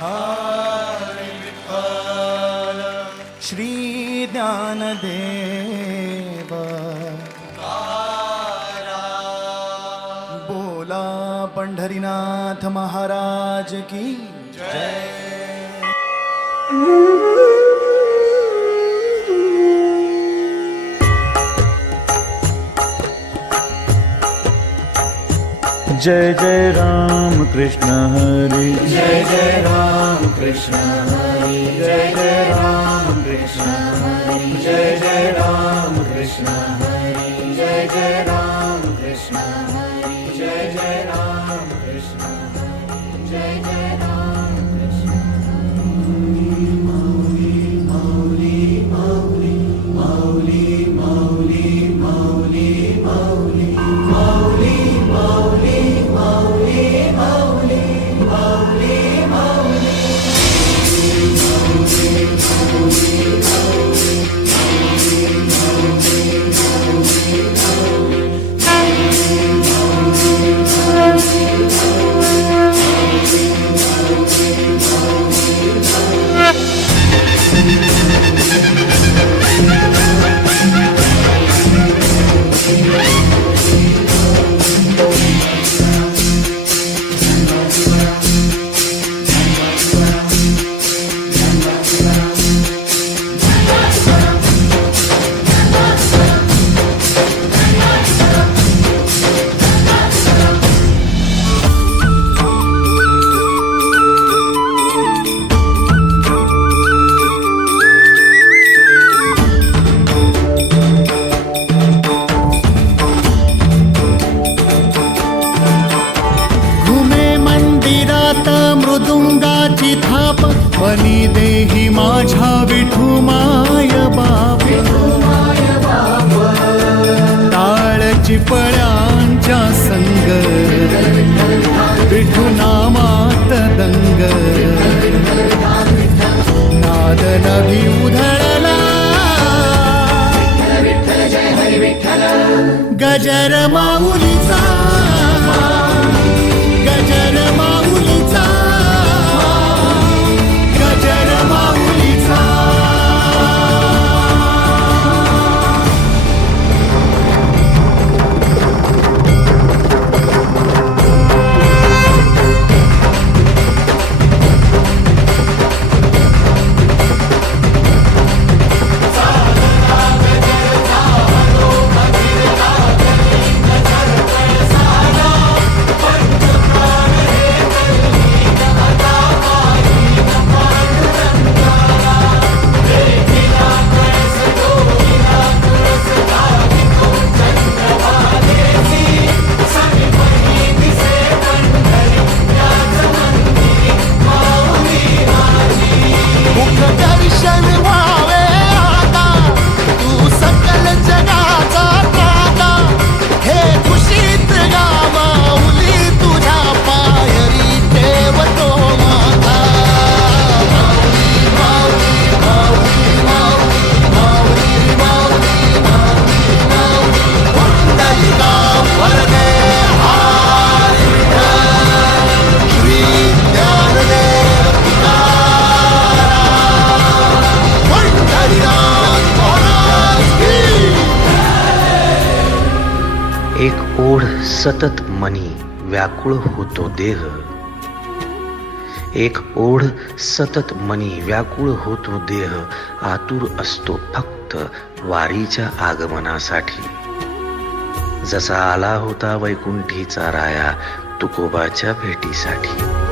हरी विठ्ठल श्री ज्ञानदेव बोला पंढरीनाथ महाराज की जय. जय जय राम कृष्ण हरि जय जय राम कृष्ण हरि जय जय राम कृष्ण हरि जय जय राम कृष्ण हरि जय जय राम कृष्ण हरि जय जय राम कृष्ण हरि जय जय राम कृष्ण मौली मौली मौली मौली मौली मौली मौली मौली मौली मौली मौली मौली मौली मृदुंगाची थाप बनी देही माझ्या विठू माय बाप टाळची पळ्यांच्या संग विठू नामात दंग नाद नभी उधळला गजर माऊलीचा गजर माऊलीचा गजर माऊलीचा एक ओढ सतत मनी व्याकुळ होतो देह. एक ओढ सतत मनी व्याकुळ होतो देह. आतुर असतो फक्त वारीच्या आगमनासाठी. जसा आला होता वैकुंठीचा राया तुकोबाच्या भेटीसाठी.